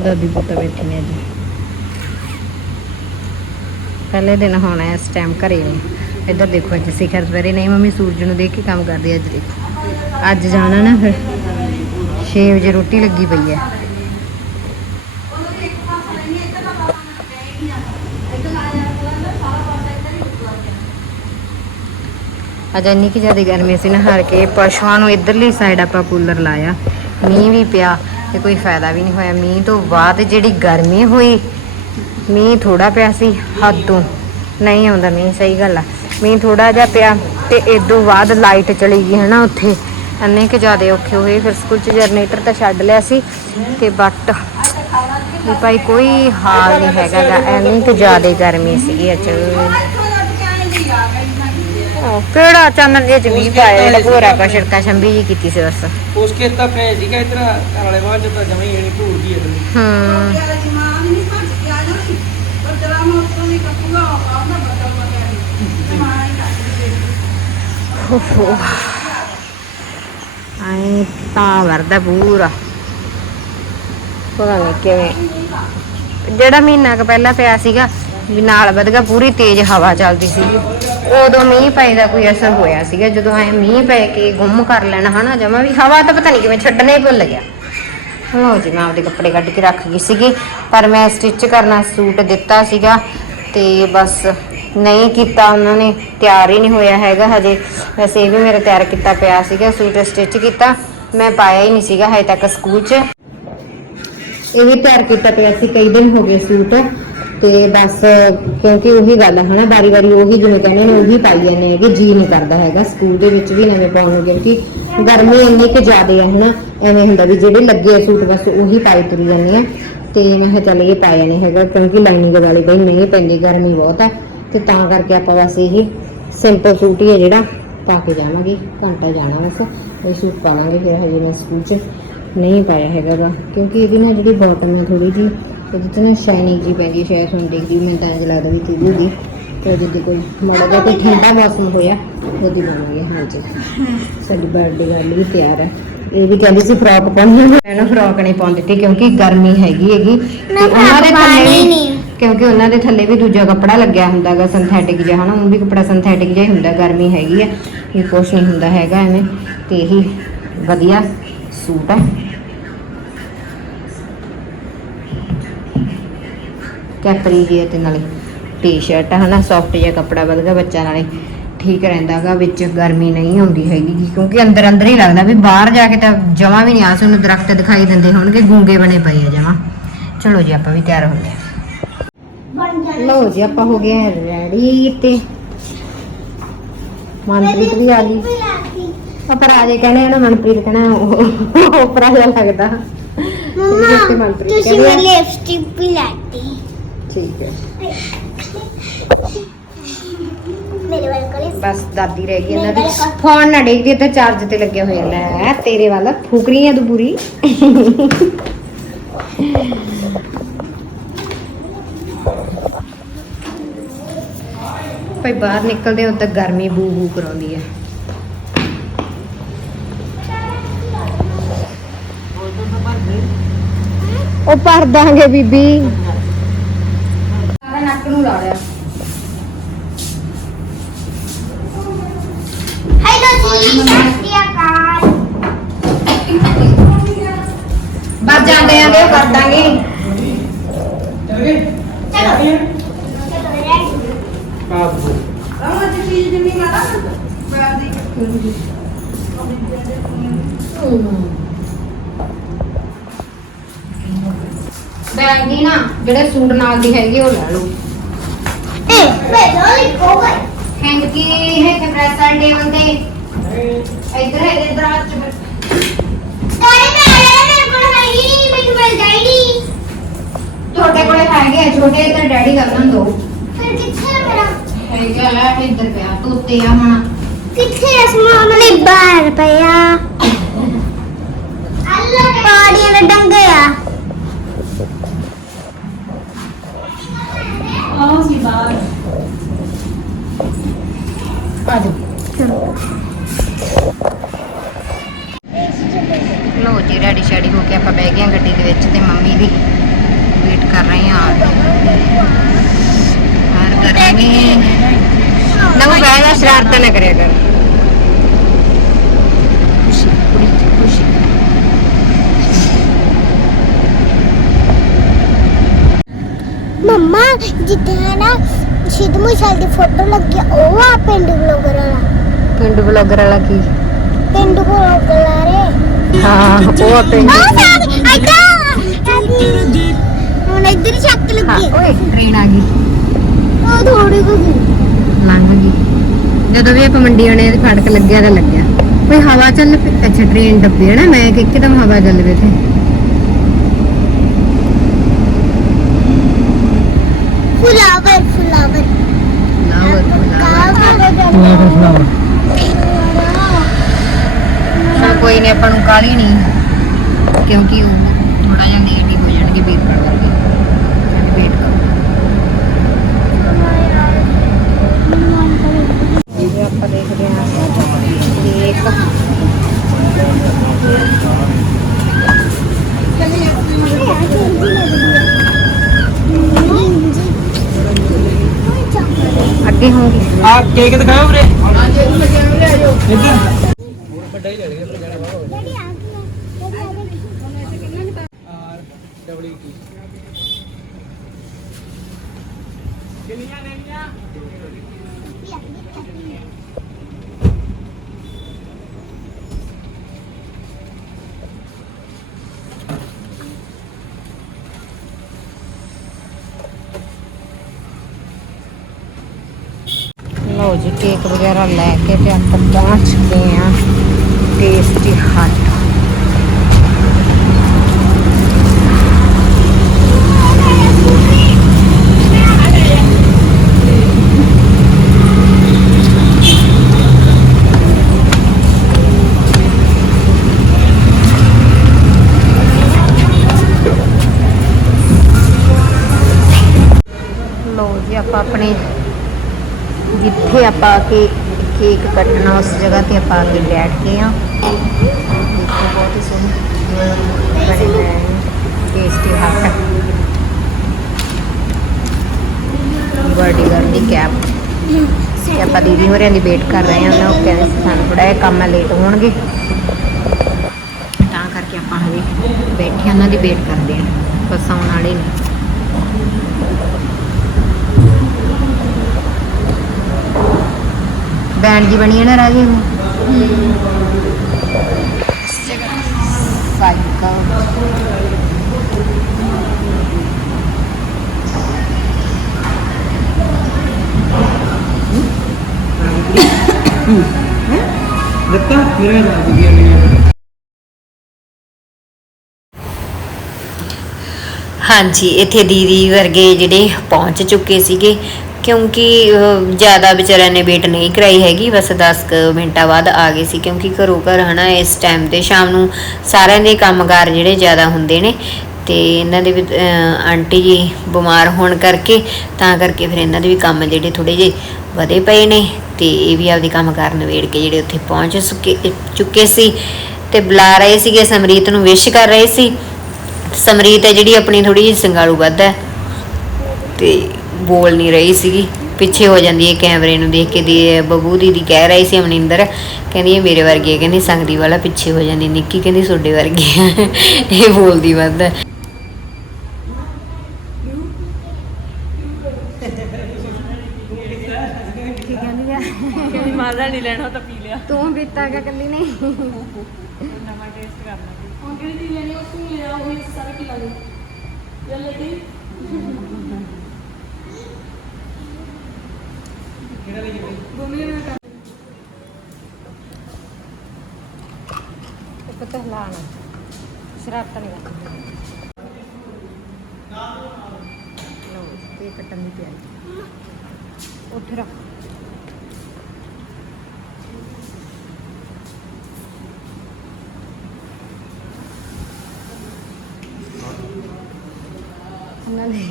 ਦਾਦੀ ਪੁੱਤ ਬੈਠੇ ਨੇ ਜੀ। ਪਹਿਲੇ ਦਿਨ ਹੋਣਾ ਇਸ ਟਾਈਮ ਘਰੇ ਨੇ। ਇੱਧਰ ਦੇਖੋ, ਅੱਜ ਸਿਖਰ ਸਵੇਰੇ ਨਹੀਂ, ਮੰਮੀ ਸੂਰਜ ਨੂੰ ਦੇਖ ਕੇ ਕੰਮ ਕਰਦੀ ਅੱਜ ਦੇਖੋ। ਅੱਜ ਜਾਣਾ ਨਾ ਫਿਰ। 6 ਵਜੇ ਰੋਟੀ ਲੱਗੀ ਪਈ ਹੈ। ਅੱਜ ਇੰਨੀ ਕਿ ਜ਼ਿਆਦਾ ਗਰਮੀ ਸੀ ਨਾ ਹਰ ਕੇ ਪਸ਼ੂਆਂ ਨੂੰ ਇਧਰਲੀ ਸਾਈਡ ਆਪਾਂ ਕੂਲਰ ਲਾਇਆ। ਮੀਂਹ ਵੀ ਪਿਆ ਤੇ ਕੋਈ ਫਾਇਦਾ ਵੀ ਨਹੀਂ ਹੋਇਆ। ਮੀਂਹ ਤੋਂ ਬਾਅਦ ਜਿਹੜੀ ਗਰਮੀ ਹੋਈ, ਮੀਂਹ ਥੋੜਾ ਪਿਆ ਸੀ ਹੱਦੋਂ। ਨਹੀਂ ਆਉਂਦਾ ਮੀਂਹ, ਸਹੀ ਗੱਲ ਆ। ਮੀਂਹ ਥੋੜਾ ਜਿਹਾ ਪਿਆ ਤੇ ਇਦੋਂ ਬਾਅਦ ਲਾਈਟ ਚਲੀ ਗਈ ਹਨਾ ਉੱਥੇ। ਇੰਨੇ ਕਿ ਜ਼ਿਆਦਾ ਔਖੇ ਹੋਏ ਫਿਰ ਸਕੂਲ ਚ ਜਨਰੇਟਰ ਤਾਂ ਛੱਡ ਲਿਆ ਸੀ ਤੇ ਬੱਟ ਵੀ ਭਾਈ ਕੋਈ ਹਾਲ ਨਹੀਂ ਹੈਗਾ ਐਨੀ ਕਿ ਜ਼ਿਆਦਾ ਗਰਮੀ ਸੀਗੀ ਅੱਜ। ਉਹ ਕਿਹੜਾ ਚਾਨਣ ਜੇ ਵੀ ਪਾਇਆ ਭੋਰਾ ਪਾ ਛਿੜਕਾ ਛੰਬੀ ਜੀ ਕੀਤੀ ਸੀ ਬਸ। ਉਸ ਕੇ ਤਾਂ ਪੈ ਸੀਗਾ ਇਧਰ ਘਰ ਵਾਲੇ ਬਾਅਦ ਚ ਤਾਂ ਜਮੀ ਇਹਨੀ ਢੂੜ ਦੀ ਹੈ। ਆਏ ਤਾਂ ਵਰਦਾ ਪੂਰਾ। ਪਤਾ ਨਹੀਂ ਕਿਵੇਂ। ਜਿਹੜਾ ਮਹੀਨਾ ਕੁ ਪਹਿਲਾਂ ਪਿਆ ਸੀਗਾ, ਵੀ ਨਾਲ ਵਧਗਾ ਪੂਰੀ ਤੇਜ਼ ਹਵਾ ਚੱਲਦੀ ਸੀ। ਉਦੋਂ ਮੀਂਹ ਪਏ ਦਾ ਕੋਈ ਅਸਰ ਹੋਇਆ ਸੀਗਾ, ਜਦੋਂ ਐ ਮੀਂਹ ਪੈ ਕੇ ਗੁੰਮ ਕਰ ਲੈਣਾ ਹਨਾ, ਜਮਾ ਵੀ ਹਵਾ ਤਾਂ ਪਤਾ ਨਹੀਂ ਕਿਵੇਂ ਛੱਡਣਾ ਹੀ ਭੁੱਲ ਗਿਆ। ਲਓ ਜੀ, ਮੈਂ ਆਪਦੇ ਕੱਪੜੇ ਕੱਢ ਕੇ ਰੱਖ ਗਈ ਸੀਗੀ, ਪਰ ਮੈਂ ਸਟਿਚ ਕਰਨਾ ਸੂਟ ਦਿੱਤਾ ਸੀਗਾ ਤੇ ਬਸ ਨਹੀਂ ਕੀਤਾ ਉਹਨਾਂ ਨੇ, ਤਿਆਰ ਹੀ ਨਹੀਂ ਹੋਇਆ ਹੈਗਾ ਹਜੇ। ਵੈਸੇ ਇਹ ਵੀ ਮੇਰਾ ਤਿਆਰ ਕੀਤਾ ਪਿਆ ਸੀਗਾ, ਸੂਟ ਸਟਿਚ ਕੀਤਾ। ਮੈਂ ਪਾਇਆ ਹੀ ਨਹੀਂ ਸੀਗਾ ਹਜੇ ਤੱਕ ਸਕੂਲ 'ਚ। ਇਹ ਵੀ ਤਿਆਰ ਕੀਤਾ ਪਿਆ ਸੀ, ਕਈ ਦਿਨ ਹੋ ਗਏ ਸੂਟ ਤੇ। ਬਸ ਕਿਉਂਕਿ ਉਹੀ ਗੱਲ ਹੈ ਹਨਾ ਬਾਰੀ ਬਾਰੀ ਉਹੀ ਜਿਵੇਂ ਕਹਿੰਦੇ ਨੇ, ਉਹੀ ਪਾਈ ਜਾਂਦੇ ਹੈਗੇ ਜੀ ਨਹੀਂ ਕਰਦਾ ਹੈਗਾ। ਸਕੂਲ ਦੇ ਵਿੱਚ ਵੀ ਨਵੇਂ ਪਾਉਣ ਨੂੰ ਕਿਉਂਕਿ ਗਰਮੀ ਇੰਨੀ ਕਿ ਜ਼ਿਆਦੇ ਹੈ ਹਨਾ, ਐਵੇਂ ਹੁੰਦਾ ਵੀ ਜਿਹੜੇ ਲੱਗੇ ਆ ਸੂਟ ਬਸ ਉਹੀ ਪਾਈ ਤੁਰੀ ਜਾਂਦੇ ਆ। ਤੇ ਮੈਂ ਕਿਹਾ ਚੱਲ ਇਹ ਪਾਇਆ ਨਹੀਂ ਹੈਗਾ, ਕਿਉਂਕਿ ਲਾਈਨਿੰਗ ਵਾਲੀ ਬਈ ਨਹੀਂ ਪੈਂਦੀ ਗਰਮੀ ਬਹੁਤ ਹੈ ਤੇ ਤਾਂ ਕਰਕੇ ਆਪਾਂ ਬਸ ਇਹੀ ਸਿੰਪਲ ਸੂਟ ਹੀ ਹੈ ਜਿਹੜਾ ਪਾ ਕੇ ਜਾਵਾਂਗੇ, ਘੰਟਾ ਜਾਣਾ ਬਸ। ਉਹ ਸੂਟ ਪਾ ਲਾਂਗੇ ਫਿਰ ਹਜੇ ਮੈਂ ਸਕੂਲ 'ਚ ਨਹੀਂ ਪਾਇਆ ਹੈਗਾ ਵਾ ਕਿਉਂਕਿ ਇਹਦੀ ਨਾ ਜਿਹੜੀ ਬਾਟਮ ਹੈ ਥੋੜੀ ਜੀ ਇਹਦੇ ਤੇ ਨਾ ਸ਼ਾਈਨਿੰਗ ਜੀ ਪੈਂਦੀ ਹੈ ਸ਼ਾਇਦ ਹੁਣ ਦੇਖਦੀ ਮੈਂ ਤਾਂ ਇੰਝ ਲੱਗਦਾ ਵੀ ਤੀਦੀ ਦੀ ਤੇ ਜਦੋਂ ਕੋਈ ਮਾੜਾ ਜਿਹਾ ਕੋਈ ਠੰਡਾ ਮੌਸਮ ਹੋਇਆ ਉਹਦੀ ਬਣਾਵਾਂਗੇ ਹਾਂਜੀ ਸਾਡੀ ਬਰਥਡੇ ਵਾਲੀ ਵੀ ਤਿਆਰ ਹੈ ਇਹ ਵੀ ਕਹਿੰਦੀ ਸੀ ਫਰੋਕ ਪਾਉਣੀ ਹੈ ਮੈਂ ਨਾ ਫਰੋਕ ਨਹੀਂ ਪਾਉਣ ਦਿੱਤੀ ਕਿਉਂਕਿ ਗਰਮੀ ਹੈਗੀ ਹੈਗੀ। ਤੇ ਉਹਨਾਂ ਦੇ ਥੱਲੇ ਵੀ ਨਹੀਂ। ਕਿਉਂਕਿ ਉਹਨਾਂ ਦੇ ਥੱਲੇ ਵੀ ਦੂਜਾ ਕੱਪੜਾ ਲੱਗਿਆ ਹੁੰਦਾਗਾ ਸਿੰਥੈਟਿਕ ਜਿਹਾ ਹਨਾ ਉਹ ਵੀ ਕੱਪੜਾ ਸਿੰਥੈਟਿਕ ਜਿਹਾ ਹੀ ਹੁੰਦਾ ਗਰਮੀ ਹੈਗੀ ਹੈ ਇਹ ਕੁਛ ਨਹੀਂ ਹੁੰਦਾ ਹੈਗਾ ਐਵੇਂ। ਤੇ ਇਹੀ ਵਧੀਆ ਸੂਟ ਹੈ। ਕੈਪਰੀ ਜੀ ਤੇ ਨਾਲੇ ਟੀ-ਸ਼ਰਟ ਹਨਾ ਸੌਫਟ ਜਿਹਾ ਕੱਪੜਾ ਵਧੀਆ ਬੱਚਾ ਨਾਲੇ ਠੀਕ ਰਹਿੰਦਾਗਾ ਵਿੱਚ ਗਰਮੀ ਨਹੀਂ ਹੁੰਦੀ ਹੈਗੀ ਕਿਉਂਕਿ ਅੰਦਰ ਅੰਦਰ ਹੀ ਲੱਗਦਾ ਵੀ ਬਾਹਰ ਜਾ ਕੇ ਤਾਂ ਜਮਾ ਵੀ ਨਹੀਂ ਆਸ ਨੂੰ ਦਰਖਤ ਦਿਖਾਈ ਦਿੰਦੇ ਹੋਣਗੇ, ਗੂੰਗੇ ਬਣੇ ਪਏ ਆ ਜਮਾ। ਚਲੋ ਜੀ, ਆਪਾਂ ਵੀ ਤਿਆਰ ਹੋ ਗਏ। ਲਓ ਜੀ, ਆਪਾਂ ਹੋ ਗਏ ਰੈਡੀ ਤੇ। ਮਨਪ੍ਰੀਤ ਵੀ ਆ ਗਈ। ਪਰ ਰਾਜੇ ਕਹਿੰਦੇ ਆ ਨਾ ਮਨਪ੍ਰੀਤ ਕਹਿੰਦਾ ਉਹ ਉਪਰਾ ਜਿਹਾ ਲੱਗਦਾ। ਮੰਮਾ ਮਨਪ੍ਰੀਤ ਤੁਸੀਂ ਕਹਿੰਦੇ ਆ, ਮੇਰੀ ਲਿਪਸਟਿਕ ਵੀ ਲਾਤੀ। ਠੀਕ ਹੈ। ਮੇਰੇ ਵੱਲ ਕੋਲੇ। ਬਸ ਦਾਦੀ ਰਹਿ ਗਈ ਇਹਨਾਂ ਦੀ। ਫੋਨ ਨਾ ਡੇਗਦੀ ਤਾਂ ਚਾਰਜ ਤੇ ਲੱਗਿਆ ਹੋਇਆ ਲੈ ਤੇਰੇ ਵੱਲ ਫੁਕਰੀ ਆ ਤੂੰ ਪੂਰੀ। ਭਾਈ ਬਾਹਰ ਨਿਕਲਦੇ ਉਦੋਂ ਗਰਮੀ ਬੂ ਬੂ ਕਰਾਉਂਦੀ ਹੈ ਉਹ ਭਰ ਦਾਂਗੇ ਬੀਬੀ। ਸਾਰਾ ਨੱਕ ਨੂੰ ਲਾ ਲਿਆ। ਹੈਲੋ ਜੀ ਸਤਿ ਸ਼੍ਰੀ ਅਕਾਲ ਬਸ ਜਾਂਦੇ ਜਾਂਦੇ ਉਹ ਕਰ ਦਾਂਗੇ ਚੱਲ ਗਏ ਚਲੋ ਆਪ ਬੈਗ ਦੀ ਨਾ ਜਿਹੜੇ ਸੂਟ ਨਾਲ ਦੀ ਹੈਗੀ ਉਹ ਲੈ ਲਓ। ਇਹ ਪਹਿਲਾਂ ਹੀ ਕੋਵੇ ਹੈਂਕੀ ਹੈ ਕਿ ਡਰੈਸਰ ਟੇਬਲ ਤੇ? ਇੱਧਰ ਹੈ ਇੱਧਰ ਆ ਚ। ਸਾਰੇ ਮੇਰੇ ਕੋਲ ਹੈ ਹੀ ਮੈਨੂੰ ਮਿਲ ਜਾਏਗੀ ਤੁਹਾਡੇ ਕੋਲ ਹੈਗੇ ਆ ਛੋਟੇ ਇੱਧਰ ਡੈਡੀ ਕਰਨ ਦੋ। ਫਿਰ ਕਿੱਥੇ ਹੈ ਮੇਰਾ? ਹੈਗਾ ਆ ਇੱਧਰ ਪਿਆ ਤੂੰ ਤੇ ਆ ਹੁਣ। ਕਿੱਥੇ ਇਸ ਮਾਮਲੇ ਬਾਹਰ ਪਿਆ। ਅੱਲਾ ਪਾੜੀਆਂ ਦੇ ਡੰਗੇ ਵਿਸ਼ਾਲ ਦੀ ਫੋਟੋ ਲੱਗੀ ਉਹ ਆ ਪਿੰਡ ਬਲੌਗਰ ਵਾਲਾ। ਪਿੰਡ ਬਲੌਗਰ ਵਾਲਾ ਕੀ? ਪਿੰਡ ਬਲੌਗਰ ਆ ਪਿੰਡ। ਹਾਂ ਉਹ ਲੰਘ ਗਈ। ਜਦੋਂ ਵੀ ਆਪਾਂ ਮੰਡੀ ਆਣੇ ਤੇ ਫੜਕ ਲੱਗਿਆ ਲੱਗਿਆ। ਕੋਈ ਹਵਾ ਚੱਲ ਪਈ। ਟ੍ਰੇਨ ਡੱਬੀ ਨਾ ਮੈਂ ਕਿ ਇੱਕਦਮ ਹਵਾ ਚੱਲ ਪਈ ਤੇ ਲਓ ਜੀ ਕੇਕ ਵਗੈਰਾ ਲੈ ਕੇ ਤੇ ਆਪਾਂ ਪਹੁੰਚ ਗਏ ਆ ਟੇਸਟੀ ਹੱਟ ਲਓ ਜੀ, ਆਪਾਂ ਆਪਣੇ ਇੱਥੇ ਆਪਾਂ ਕੇ ਕੇਕ ਕੱਟਣਾ ਉਸ ਜਗ੍ਹਾ ਤੇ ਆਪਾਂ ਆ ਕੇ ਬੈਠ ਗਏ ਆ ਦੇਖੋ ਬਹੁਤ ਹੀ ਸੋਹਣੀ ਬਣੇ ਹੋਏ ਹੈ ਟੇਸਟੀ ਹੱਟ। ਬਾਡੀਗਾਰਡ ਦੀ ਕੈਪ ਤੇ ਆਪਾਂ ਦੀਦੀ ਹੋਰਿਆਂ ਦੀ ਵੇਟ ਕਰ ਰਹੇ ਹਾਂ ਉਹਨਾਂ ਉਹ ਕਹਿੰਦੇ ਸੀ ਸਾਨੂੰ ਥੋੜਾ ਜਿਹਾ ਕੰਮ ਹੈ ਲੇਟ ਹੋਣਗੇ। ਤਾਂ ਕਰਕੇ ਆਪਾਂ ਹਜੇ ਬੈਠੇ ਉਹਨਾਂ ਦੀ ਵੇਟ ਕਰਦੇ ਹਾਂ। ਬਸ ਆਉਣ ਵਾਲੇ ਨੇ। ਬੈਂਡ ਜੀ ਬਣੀ ਹੈ ਨਾ ਰਾਜੇ ਉਹ ਸਾਈਕਲ ਦਿੱਤਾ? ਮੇਰੇ ਨਾਲ ਦੀ ਨਹੀਂ ਹਾਂਜੀ ਇੱਥੇ ਦੀਦੀ ਵਰਗੇ ਜਿਹੜੇ ਪਹੁੰਚ ਚੁੱਕੇ ਸੀਗੇ ਕਿਉਂਕਿ ਜ਼ਿਆਦਾ ਵਿਚਾਰਿਆਂ ਨੇ ਵੇਟ ਨਹੀਂ ਕਰਾਈ ਹੈਗੀ, ਬਸ 10 ਕੁ ਮਿੰਟਾਂ ਬਾਅਦ ਆ ਗਏ ਸੀ, ਕਿਉਂਕਿ ਘਰੋਂ ਘਰ ਹਨਾ, ਇਸ ਟਾਈਮ ਤੇ ਸ਼ਾਮ ਨੂੰ ਸਾਰਿਆਂ ਦੇ ਕੰਮਕਾਰ ਜਿਹੜੇ ਜ਼ਿਆਦਾ ਹੁੰਦੇ ਨੇ, ਤੇ ਇਹਨਾਂ ਦੇ ਵੀ ਆਂਟੀ ਜੀ ਬਿਮਾਰ ਹੋਣ ਕਰਕੇ, ਤਾਂ ਕਰਕੇ ਫਿਰ ਇਹਨਾਂ ਦੇ ਵੀ ਕੰਮ ਜਿਹੜੇ ਥੋੜੇ ਜਿਹੇ ਵਧੇ ਪਏ ਨੇ, ਤੇ ਇਹ ਵੀ ਆਪਦੇ ਕੰਮ ਕਰਨ ਨਵੇੜ ਕੇ ਜਿਹੜੇ ਉੱਥੇ ਪਹੁੰਚ ਸੁੱਕੇ, ਚੁੱਕੇ ਸੀ, ਤੇ ਬੁਲਾ ਰਹੇ ਸੀਗੇ, ਸਮਰੀਤ ਨੂੰ ਵਿਸ਼ ਕਰ ਰਹੇ ਸੀ, ਸਮਰੀਤ ਹੈ ਜਿਹੜੀ ਆਪਣੀ ਥੋੜੀ ਜਿਹੀ ਸੰਗਾਲੂ ਵੱਧ ਹੈ, ਤੇ ਬੋਲ ਨਹੀਂ ਰਹੀ ਸੀਗੀ। ਪਿੱਛੇ ਹੋ ਜਾਂਦੀ ਹੈ ਕੈਮਰੇ ਨੂੰ ਦੇਖ ਕੇ ਦੀ ਬੱਬੂ ਦੀਦੀ ਕਹਿ ਰਹੀ ਸੀ ਅਮਨਿੰਦਰ ਕਹਿੰਦੀ ਇਹ ਮੇਰੇ ਵਰਗੀ ਹੈ ਕਹਿੰਦੀ ਸੰਗਦੀ ਵਾਲਾ ਪਿੱਛੇ ਹੋ ਜਾਂਦੀ ਨਿੱਕੀ ਕਹਿੰਦੀ ਤੁਹਾਡੇ ਵਰਗੀ ਹੈ। ਇਹ ਬੋਲਦੀ ਵੱਧ। ਹੈ ਕਹਿੰਦੀ ਮਾਜ਼ਾ ਨਹੀਂ ਲੈਣਾ ਤਾਂ ਪੀ ਲਿਆ। ਤੂੰ ਪੀਤਾ ਕਾ ਕੱਲੀ ਨੇ ਨਵਾਂ ਟੇਸਟ ਕਰਨਾ ਹੁਣ ਕਿਹੜੀ ਚੀਜ਼ ਲੈਣੀ ਉਹ ਤੂੰ ਲਿਆ ਉਹ ਸਾਰੇ ਪੀ ਲਾਂਗੇ ਚੱਲ ਲੱਗੀ ਪਤਾ ਲਾਣਾ ਸ਼ਰਾਬ ਨਹੀਂ ਲੋ ਤੇ ਕੱਟਣ ਦੀ ਤਿਆਰੀ ਉੱਠ ਰੱਖ ਉਹਨਾਂ ਨੇ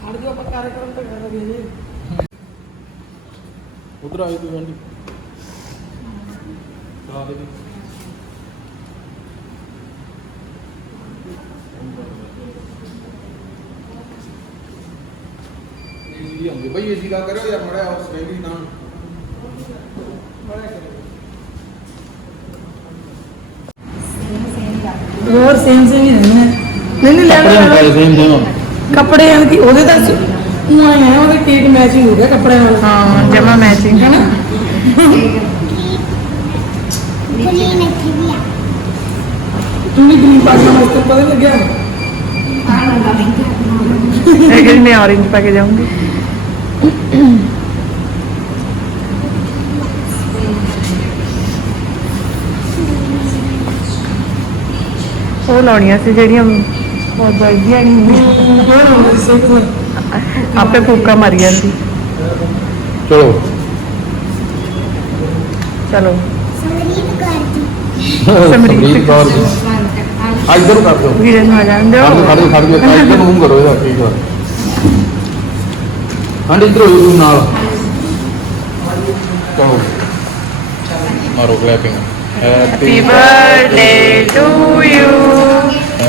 ਹੜ ਜੋ ਆਪਾਂ ਕਾਰਜਕ੍ਰਮ ਤਾਂ ਕਰ ਰਹੇ ਜੀ ਵੰਡੀ ਚਲਾ ਦੇ ਵੀ ਇਹ ਹੁੰਦੀ ਬਈ ਏਸੀ ਦਾ ਕਰਿਓ ਯਾਰ ਮੜਿਆ ਉਸ ਹੋਰ ਸੇਮ ਸੇਮ ਹੀ ਰਹਿੰਦੇ ਨੇ। ਨਹੀਂ ਨਹੀਂ ਲੈਣਾ ਸੇਮ ਸੇਮ ਕੱਪੜੇ ਆ ਕਿ ਉਹਦੇ ਤਾਂ ਉਹ ਆਏ ਆ ਉਹਦੇ ਕੇਕ ਮੈਚਿੰਗ ਹੋ ਗਿਆ ਕੱਪੜਿਆਂ ਨਾਲ। ਹਾਂ ਜਮਾ ਮੈਚਿੰਗ ਹੈ ਨਾ? ਗਲੀਨ ਇੱਥੇ ਵੀ ਆ। ਤੂੰ ਵੀ ਗ੍ਰੀਨ ਪਾ ਕੇ ਮਸਤ ਪਤਾ ਨੀ ਲੱਗਿਆ? ਇਹ ਕਿ ਮੈਂ orange ਪਾ ਕੇ ਜਾਊਂਗੀ। ਉਹ ਲਾਉਣੀਆਂ ਸੀ ਜਿਹੜੀਆਂ ਬਹੁਤ ਵਧੀਆ ਨਹੀਂ ਆਪੇ ਫੂਕਾ ਮਾਰ ਜਾਂਦੀ ਚਲੋ। ਸਮਰੀਤ ਚਲੋ ਕਰਦੀ ਸਮਰੀਤ ਕੌਰ ਜੀ। ਆ ਇੱਧਰ ਕਰ ਦਿਓ। ਵੀਰੇ ਨੂੰ ਆ ਜਾਣ ਦਿਓ। ਖੜ ਖੜ ਕਰੋ ਇਹਦਾ ਠੀਕ ਆ। ਹਾਂ ਇੱਧਰ ਹੋ ਜਾਓ ਨਾਲ। ਚਲੋ। ਮਾਰੋ clapping Happy birthday to you.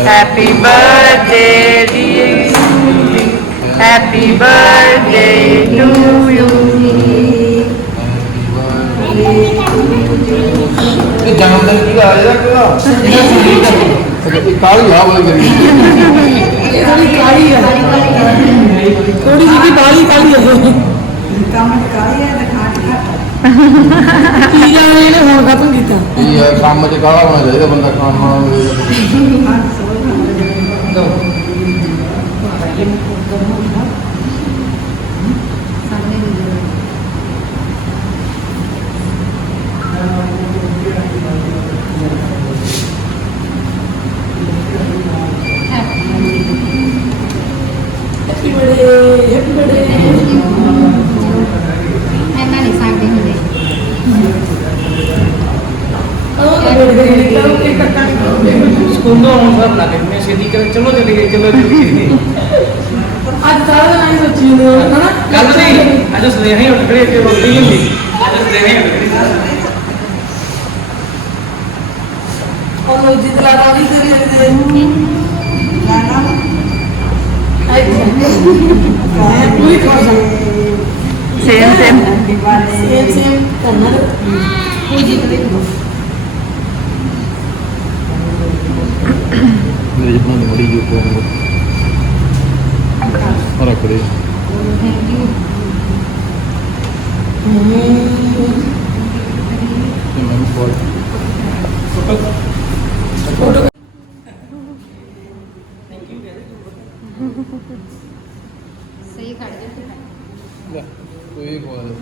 Happy birthday, dear. Happy birthday to you. ਇਹ ਜਨਮ ਦਿਨ ਕੀ ਆ ਰਿਹਾ ਕਿਹਦਾ? ਇਹ ਕਾਲੀ ਆ ਵਾਲੀ ਕਰੀ ਇਹ ਥੋੜੀ ਕਾਲੀ ਹੈ। ਥੋੜੀ ਜਿਹੀ ਕਾਲੀ ਕਾਲੀ ਹੈ ਕੰਮ ਕਾਲੀ ਹੈ ਕੀ ਜਾਣੇ ਇਹਨੇ ਹੁਣ ਖਤਮ ਕੀਤਾ? ਇਹ ਕੰਮ ਚ ਕਾਲਾ ਹੋਣਾ ਚਾਹੀਦਾ ਬੰਦਾ ਖਾਣ ਵਾਲਾ ਹੈਪੀ ਬਰਥਡੇ ਹੈਪੀ ਬਰਥਡੇ ਇਹਨਾਂ ਨਹੀਂ ਸਕਦੇ ਹੁੰਦੇ ਉਹ ਬਰਥਡੇ ਕਰੋ ਕਿ ਕੱਟਾ ਸਭ ਲੱਗੇ ਮੈਂ ਛੇਤੀ ਕਰ ਚਲੋ ਚੱਲ ਗਏ ਚਲੋ ਚੱਲ ਗਏ ਅੱਜ ਸਾਰਾ ਦਿਨ ਆਈ ਸੋਚੀ ਹੁੰਦੇ ਹੋ ਹਨਾ? ਕੱਲ ਨਹੀਂ ਅੱਜ ਸੁਨੇਹਾ ਹੀ ਉੱਠ ਖੜੇ ਤੇ ਰੋਟੀ ਨਹੀਂ ਹੁੰਦੀ। ਅੱਜ ਸੁਨੇਹਾ ਹੀ ਉੱਠ ਖੜੇ। ਉਹ ਲੋ ਜਿੱਦ ਲਾ ਲਾ ਵੀ ਕਰੀ ਜਾਂਦੇ ਗਾਣਾ ਆਈ ਪੂਰੀ ਹਾਂ। Same same. Same same. ਕਰਨਾ ਕੋਈ ਜਿੱਦ ਨਹੀਂ ਮੇਰੇ ਜਪਨ ਦੀ ਬੜੀ ਜੋ ਕੋਲ ਹਰਾ ਕਰੇ ਤੇ ਮੈਂ ਕੋਲ ਸਹੀ ਖੜ ਜਾ ਕੋਈ ਬੋਲ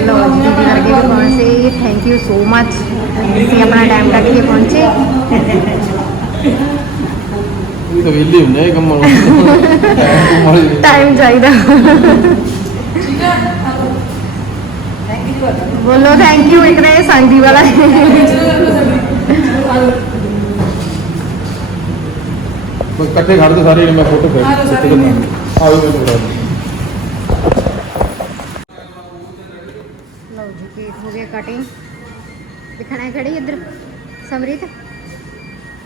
ਲੋ ਜੀ ਦੀਦੀ ਵਰਗੇ ਵੀ ਪਹੁੰਚੇ ਥੈਂਕ ਯੂ ਸੋ ਮਚ ਤੁਸੀਂ ਆਪਣਾ ਟਾਈਮ ਕੱਢ ਕੇ ਪਹੁੰਚੇ ਇਹ ਤਾਂ ਵਿਹਲੇ ਹੁੰਦੇ ਆ ਇਹ ਕੰਮਾਂ ਨੂੰ ਟਾਈਮ ਚਾਹੀਦਾ। ਬੋਲੋ ਥੈਂਕ ਯੂ ਇੱਕ ਨੇ ਸੰਗੀ ਵਾਲਾ। ਬਸ ਇਕੱਠੇ ਖੜਦੇ ਸਾਰੇ ਜਿਹੜੇ ਮੈਂ ਫੋਟੋ ਖਿੱਚ ਖਿੱਚ ਦਿੰਦਾ। ਆਓ ਮੈਨੂੰ ਬੁਲਾ ਲਓ ਜੀ ਕੇਕ ਹੋ ਗਿਆ ਕਟਿੰਗ ਦਿਖਣਾ ਹੈ ਖੜੀ ਇੱਧਰ? ਸਮਰੀਤ?